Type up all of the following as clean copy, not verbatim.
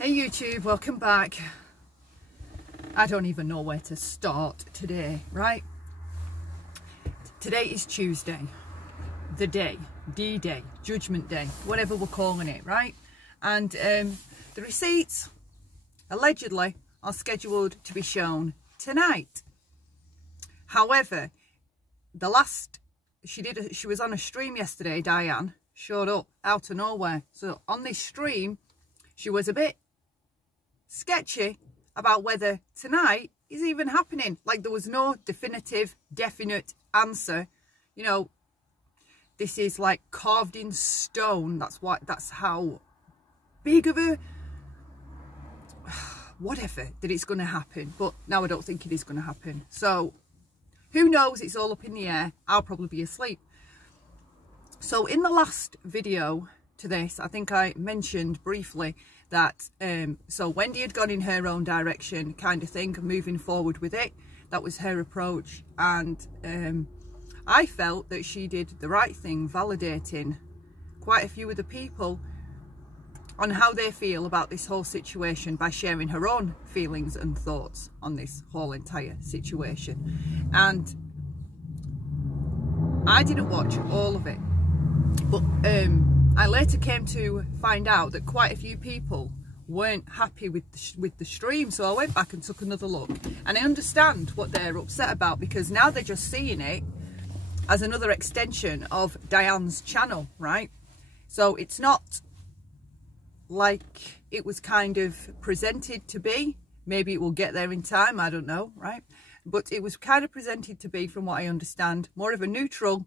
Hey YouTube, welcome back. I don't even know where to start today, right? Today is Tuesday, the day, D-Day, Judgment Day, whatever we're calling it, right? And the receipts, allegedly, are scheduled to be shown tonight. However, she was on a stream yesterday, Diane, showed up out of nowhere. So on this stream, she was a bit sketchy about whether tonight is even happening. Like, there was no definite answer. You know, this is like carved in stone. That's how big of a whatever that it's going to happen. But now I don't think it is going to happen. So who knows? It's all up in the air. I'll probably be asleep. So in the last video to this, I think I mentioned briefly that so Wendy had gone in her own direction kind of thing, moving forward with it. That was her approach, and I felt that she did the right thing, validating quite a few of the people on how they feel about this whole situation by sharing her own feelings and thoughts on this whole entire situation. And I didn't watch all of it, but I later came to find out that quite a few people weren't happy with the stream. So I went back and took another look, and I understand what they're upset about, because now they're just seeing it as another extension of Diane's channel, right? So it's not like it was kind of presented to be. Maybe it will get there in time, I don't know, right? But it was kind of presented to be, from what I understand, more of a neutral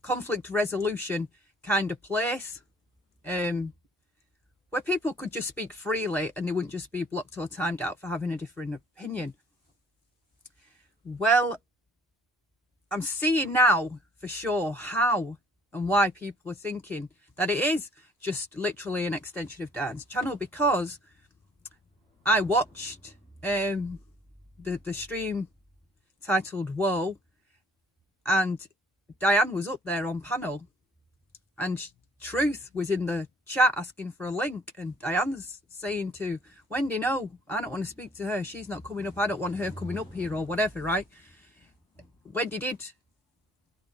conflict resolution kind of place, where people could just speak freely and they wouldn't just be blocked or timed out for having a different opinion. Well, I'm seeing now for sure how and why people are thinking that it is just literally an extension of Diane's channel, because I watched the stream titled Whoa, and Diane was up there on panel, and Truth was in the chat asking for a link, and Diane's saying to Wendy, no, I don't want to speak to her, she's not coming up, I don't want her coming up here, or whatever, right? Wendy did,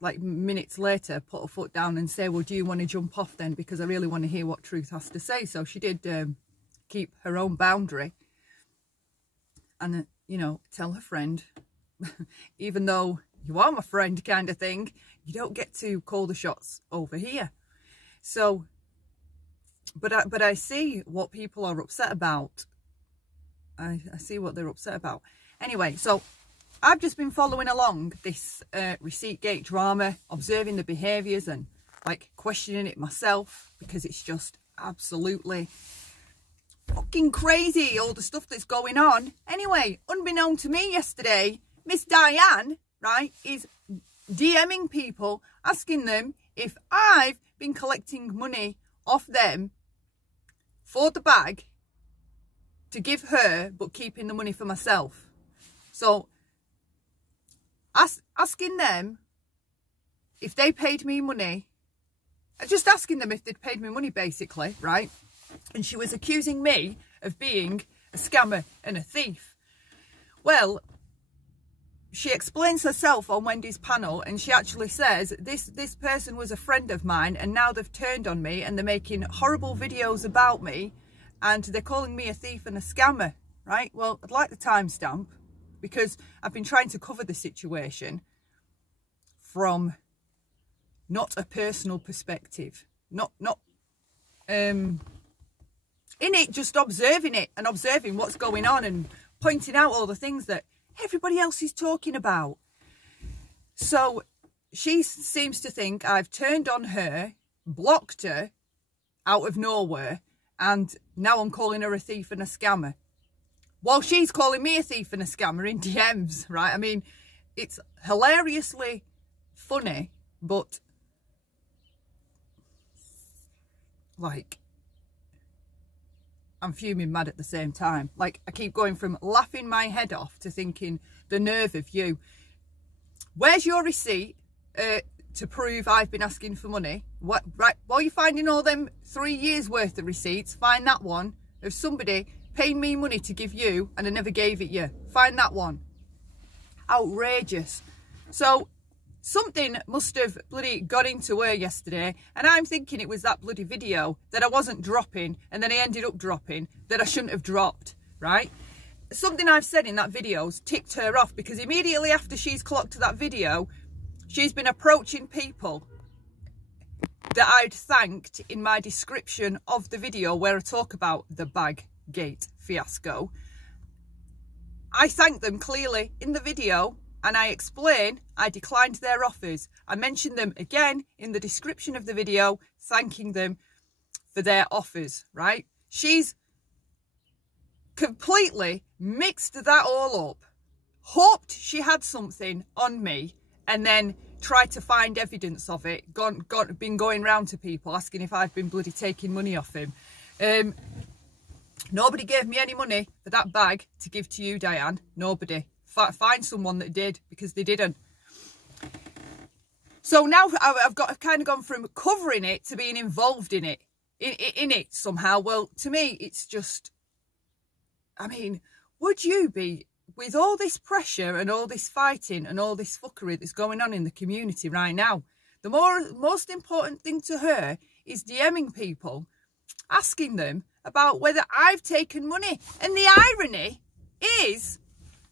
like minutes later, put her foot down and say, well, do you want to jump off then, because I really want to hear what Truth has to say. So she did keep her own boundary and you know, tell her friend, even though you are my friend kind of thing, you don't get to call the shots over here. So, but I see what people are upset about. I see what they're upset about. Anyway, so I've just been following along this receipt gate drama, observing the behaviours and like questioning it myself, because it's just absolutely fucking crazy, all the stuff that's going on. Anyway, unbeknown to me yesterday, Miss Diane, right, is DMing people, asking them if I've been collecting money off them for the bag to give her, but keeping the money for myself. So asking them if they paid me money, just asking them if they'd paid me money, basically, right? And she was accusing me of being a scammer and a thief. Well, she explains herself on Wendy's panel, and she actually says this person was a friend of mine, and now they've turned on me and they're making horrible videos about me, and they're calling me a thief and a scammer, right? Well, I'd like the timestamp, because I've been trying to cover the situation from not a personal perspective, not in it, just observing it and observing what's going on and pointing out all the things that everybody else is talking about. So she seems to think I've turned on her, blocked her out of nowhere, and now I'm calling her a thief and a scammer, while she's calling me a thief and a scammer in DMs, right? I mean, it's hilariously funny, but like, I'm fuming mad at the same time. Like, I keep going from laughing my head off to thinking, the nerve of you. Where's your receipt? to prove I've been asking for money. What, right, while you're finding all them 3 years worth of receipts, find that one of somebody paying me money to give you and I never gave it you. Find that one. Outrageous. So something must have bloody got into her yesterday, and I'm thinking it was that bloody video that I wasn't dropping and then I ended up dropping that I shouldn't have dropped, right? Something I've said in that video's ticked her off, because immediately after she's clocked that video, she's been approaching people that I'd thanked in my description of the video where I talk about the Baggate fiasco. I thanked them clearly in the video, and I explain I declined their offers. I mentioned them again in the description of the video, thanking them for their offers, right? She's completely mixed that all up, hoped she had something on me, and then tried to find evidence of it. Been going round to people asking if I've been bloody taking money off him. Nobody gave me any money for that bag to give to you, Diane. Nobody. Find someone that did, because they didn't. So now I've kind of gone from covering it to being involved in it, in it somehow. Well, to me, it's just, I mean, would you be, with all this pressure and all this fighting and all this fuckery that's going on in the community right now, the most important thing to her is DMing people, asking them about whether I've taken money. And the irony is,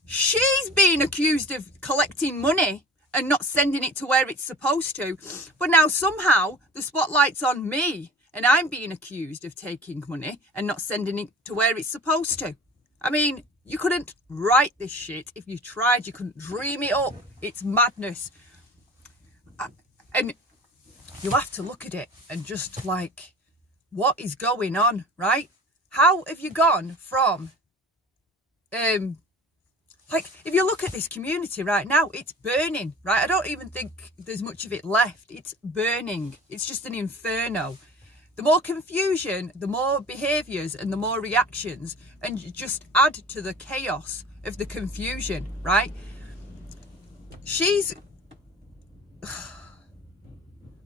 she's being accused of collecting money and not sending it to where it's supposed to. But now somehow the spotlight's on me and I'm being accused of taking money and not sending it to where it's supposed to. I mean, you couldn't write this shit if you tried. You couldn't dream it up. It's madness. And you have to look at it and just like, what is going on, right? How have you gone from... like, if you look at this community right now, it's burning, right? I don't even think there's much of it left. It's burning. It's just an inferno. The more confusion, the more behaviours and the more reactions, and you just add to the chaos of the confusion, right? She's...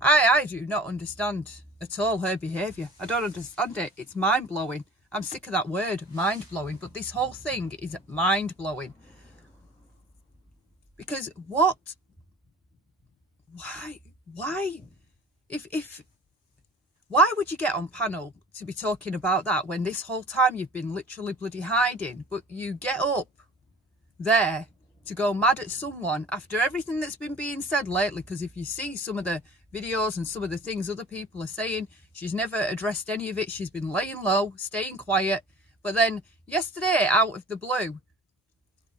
I do not understand at all her behaviour. I don't understand it. It's mind-blowing. I'm sick of that word, mind-blowing, but this whole thing is mind-blowing. Because what? Why? Why would you get on panel to be talking about that when this whole time you've been literally bloody hiding? But you get up there to go mad at someone after everything that's been being said lately. Because if you see some of the videos and some of the things other people are saying, she's never addressed any of it. She's been laying low, staying quiet. But then yesterday, out of the blue,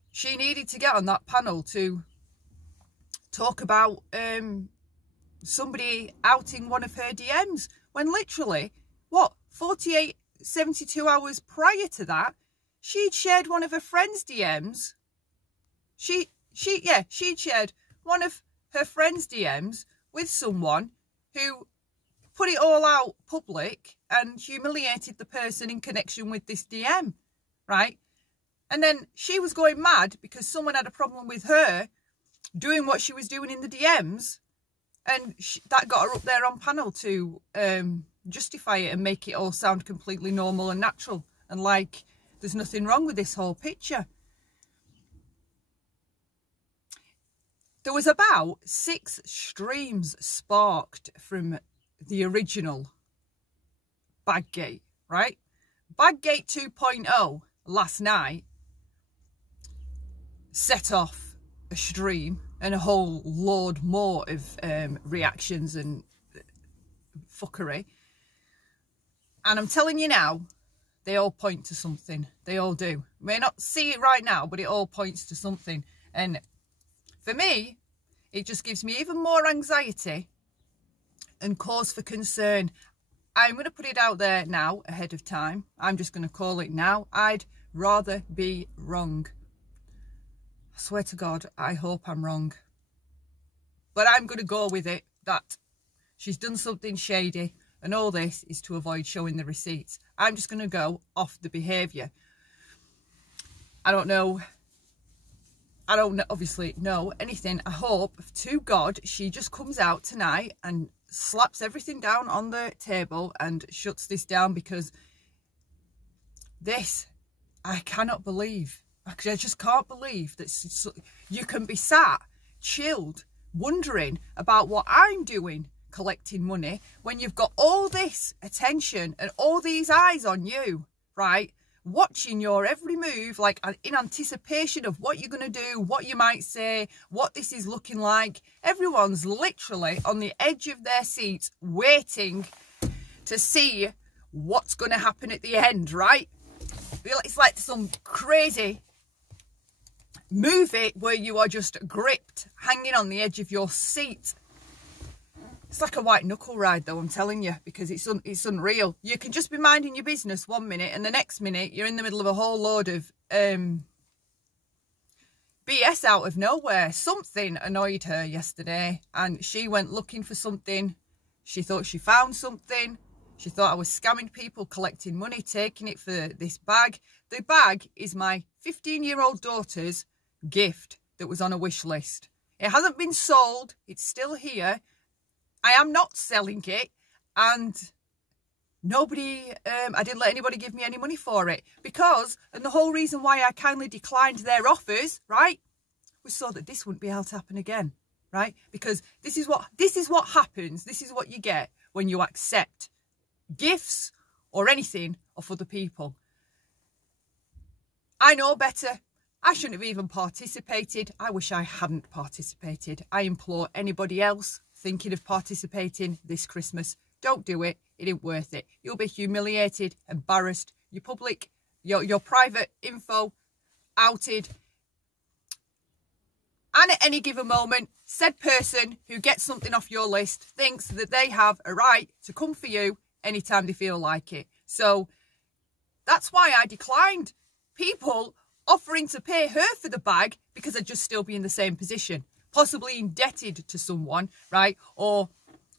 she needed to get on that panel to talk about somebody outing one of her DMs, when literally, what, 48, 72 hours prior to that, she'd shared one of her friend's DMs. She'd shared one of her friend's DMs with someone who put it all out public and humiliated the person in connection with this DM, right? And then she was going mad because someone had a problem with her doing what she was doing in the DMs. And that got her up there on panel to justify it and make it all sound completely normal and natural. And like, there's nothing wrong with this whole picture. There was about 6 streams sparked from the original Baggate, right? Baggate 2.0 last night set off a stream and a whole load more of reactions and fuckery. And I'm telling you now, they all point to something. They all do. You may not see it right now, but it all points to something. And for me, it just gives me even more anxiety and cause for concern. I'm going to put it out there now ahead of time. I'm just going to call it now. I'd rather be wrong. I swear to God, I hope I'm wrong. But I'm going to go with it that she's done something shady, and all this is to avoid showing the receipts. I'm just going to go off the behaviour. I don't know I don't obviously know anything. I hope to God she just comes out tonight and slaps everything down on the table and shuts this down, because this, I cannot believe. I just can't believe that you can be sat, chilled, wondering about what I'm doing, collecting money, when you've got all this attention and all these eyes on you, right? Watching your every move, like in anticipation of what you're going to do, what you might say, what this is looking like. Everyone's literally on the edge of their seats waiting to see what's going to happen at the end, right? It's like some crazy movie where you are just gripped, hanging on the edge of your seat. It's like a white knuckle ride, though, I'm telling you, because it's unreal. You can just be minding your business 1 minute, and the next minute you're in the middle of a whole load of BS out of nowhere. Something annoyed her yesterday, and she went looking for something. She thought she found something. She thought I was scamming people, collecting money, taking it for this bag. The bag is my 15-year-old daughter's gift that was on a wish list. It hasn't been sold. It's still here. I am not selling it, and I didn't let anybody give me any money for it, because, and the whole reason why I kindly declined their offers, right, was so that this wouldn't be able to happen again, right? Because this is what happens. This is what you get when you accept gifts or anything of other people. I know better. I shouldn't have even participated. I wish I hadn't participated. I implore anybody else thinking of participating this Christmas, don't do it. It ain't worth it. You'll be humiliated, embarrassed, your private info outed. And at any given moment, said person who gets something off your list thinks that they have a right to come for you anytime they feel like it. So that's why I declined people offering to pay her for the bag, because I'd just still be in the same position. Possibly indebted to someone, right? Or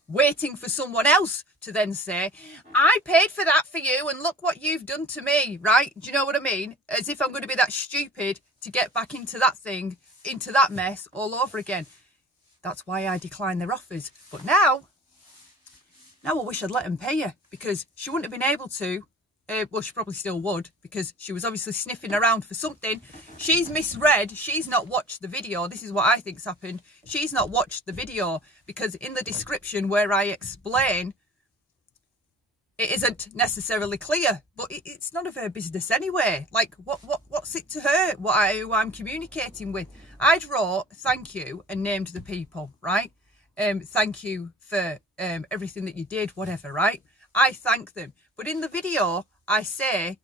waiting for someone else to then say, I paid for that for you and look what you've done to me, right? Do you know what I mean? As if I'm going to be that stupid to get back into that thing, into that mess all over again. That's why I declined their offers. But now I wish I'd let them pay her, because she wouldn't have been able to. Well, she probably still would, because she was obviously sniffing around for something. She's misread. She's not watched the video. This is what I think's happened. She's not watched the video, because in the description where I explain, it isn't necessarily clear. But it's none of her business anyway. Like, what's it to her? Who I'm communicating with? I'd wrote thank you and named the people, right? Thank you for everything that you did, whatever, right? I thank them. But in the video, I say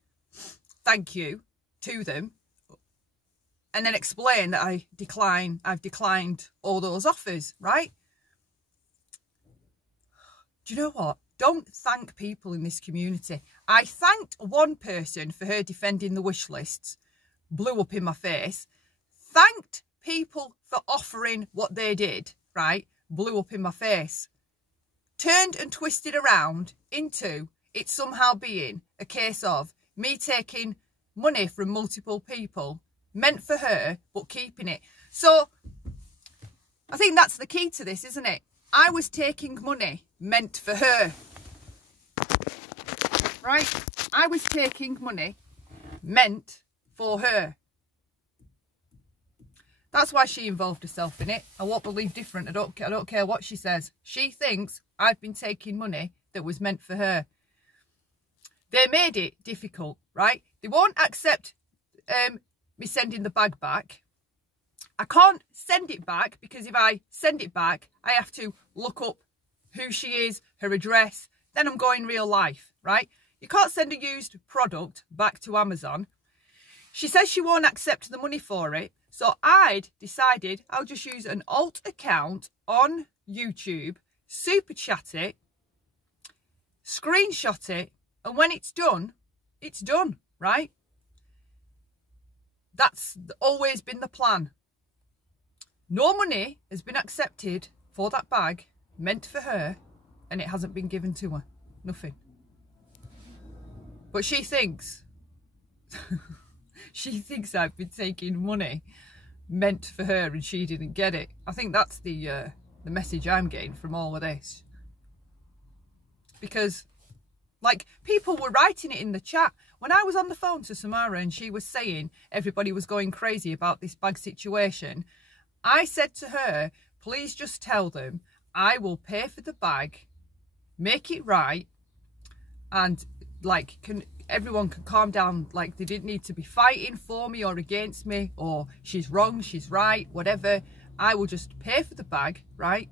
thank you to them, and then explain that I've declined all those offers, right? Do you know what? Don't thank people in this community. I thanked one person for her defending the wish lists, blew up in my face. Thanked people for offering what they did, right? Blew up in my face. Turned and twisted around into it somehow being a case of me taking money from multiple people, meant for her, but keeping it. So I think that's the key to this, isn't it? I was taking money meant for her, right? I was taking money meant for her. That's why she involved herself in it. I won't believe different. I don't care what she says. She thinks I've been taking money that was meant for her. They made it difficult, right? They won't accept me sending the bag back. I can't send it back, because if I send it back, I have to look up who she is, her address. Then I'm going real life, right? You can't send a used product back to Amazon. She says she won't accept the money for it. So I'd decided I'll just use an alt account on YouTube, super chat it, screenshot it, and when it's done, right? That's always been the plan. No money has been accepted for that bag meant for her, and it hasn't been given to her. Nothing. But she thinks, she thinks I've been taking money meant for her and she didn't get it. I think that's the message I'm getting from all of this. Because, like, people were writing it in the chat. When I was on the phone to Samara and she was saying everybody was going crazy about this bag situation, I said to her, please just tell them I will pay for the bag, make it right, and, like, everyone can calm down. Like, they didn't need to be fighting for me or against me, or she's wrong, she's right, whatever. I will just pay for the bag, right?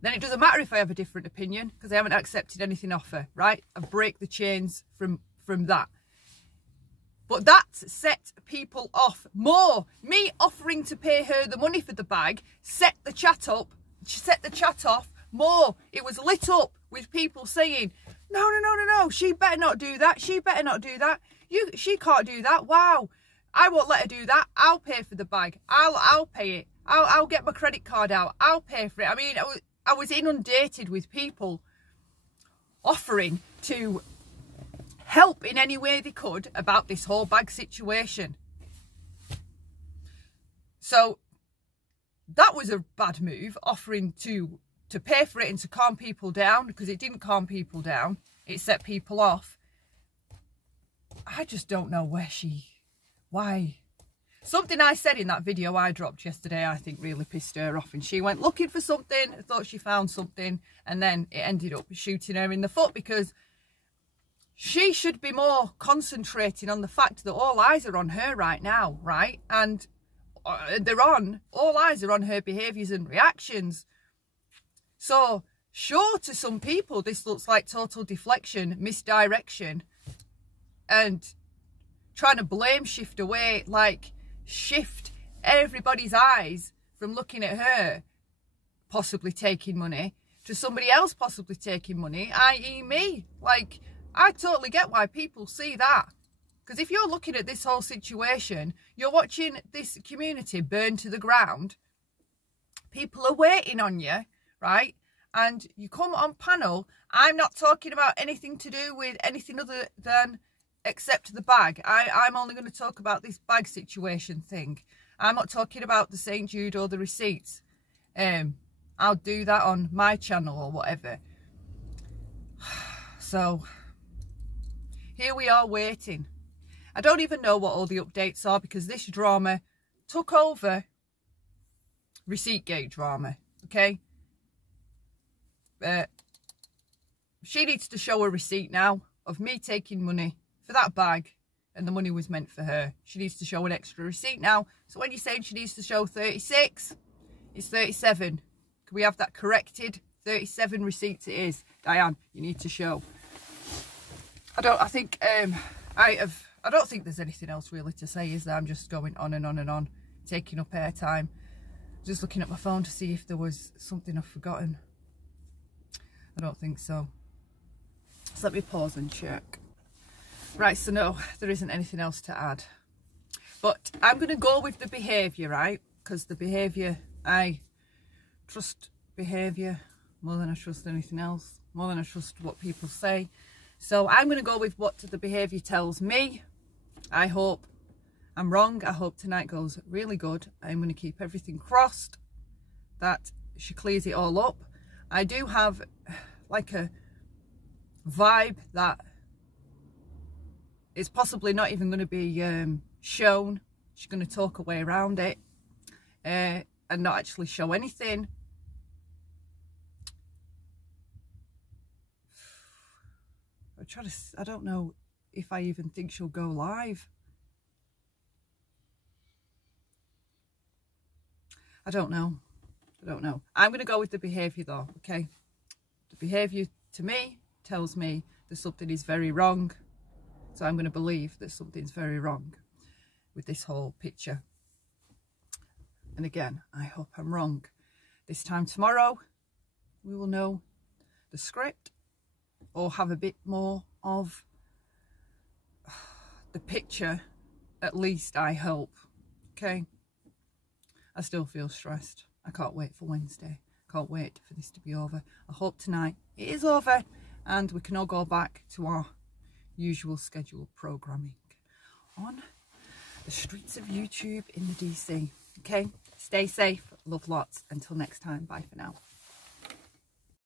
Then it doesn't matter if I have a different opinion, because I haven't accepted anything off her, right? I break the chains from that. But that set people off more. Me offering to pay her the money for the bag set the chat off more. It was lit up with people saying, no, she better not do that. She better not do that. She can't do that. Wow. I won't let her do that. I'll pay for the bag. I'll pay it. I'll get my credit card out. I'll pay for it. I mean, I was inundated with people offering to help in any way they could about this whole bag situation. So that was a bad move, offering to pay for it and to calm people down, because it didn't calm people down. It set people off. I just don't know why. Something I said in that video I dropped yesterday, I think really pissed her off, and she went looking for something, thought she found something, and then it ended up shooting her in the foot, because she should be more concentrating on the fact that all eyes are on her right now, right? And all eyes are on her behaviours and reactions. So, sure, to some people, this looks like total deflection, misdirection, and trying to blame shift away, like shift everybody's eyes from looking at her possibly taking money to somebody else possibly taking money, i.e. me. Like, I totally get why people see that. Because if you're looking at this whole situation, you're watching this community burn to the ground, people are waiting on you, right? And you come on panel, I'm not talking about anything to do with anything other than except the bag. I'm only going to talk about this bag situation thing. I'm not talking about the St. Jude or the receipts. I'll do that on my channel or whatever. So, here we are waiting. I don't even know what all the updates are, because this drama took over receipt gate drama, okay? She needs to show a receipt now of me taking money for that bag, and the money was meant for her. She needs to show an extra receipt now. So when you're saying she needs to show 36, it's 37. Can we have that corrected? 37 receipts it is. Diane, you need to show. I don't think there's anything else really to say, is there? I'm just going on and on and on, taking up airtime. Just looking at my phone to see if there was something I've forgotten. I don't think so. So let me pause and check. Right, so no, there isn't anything else to add. But I'm going to go with the behaviour, right? Because the behaviour, I trust behaviour more than I trust anything else, more than I trust what people say. So I'm going to go with what the behaviour tells me. I hope I'm wrong. I hope tonight goes really good. I'm going to keep everything crossed that she clears it all up. I do have like a vibe that it's possibly not even going to be shown. She's going to talk her way around it and not actually show anything. I don't know if I even think she'll go live. I don't know. I'm going to go with the behaviour though, okay? The behaviour to me tells me that something is very wrong. So I'm going to believe that something's very wrong with this whole picture. And again, I hope I'm wrong. This time tomorrow, we will know the script, or have a bit more of the picture, at least, I hope. Okay? I still feel stressed. I can't wait for Wednesday. Can't wait for this to be over. I hope tonight it is over and we can all go back to our usual scheduled programming on the streets of YouTube in the DC. Okay, stay safe, love lots. Until next time, bye for now.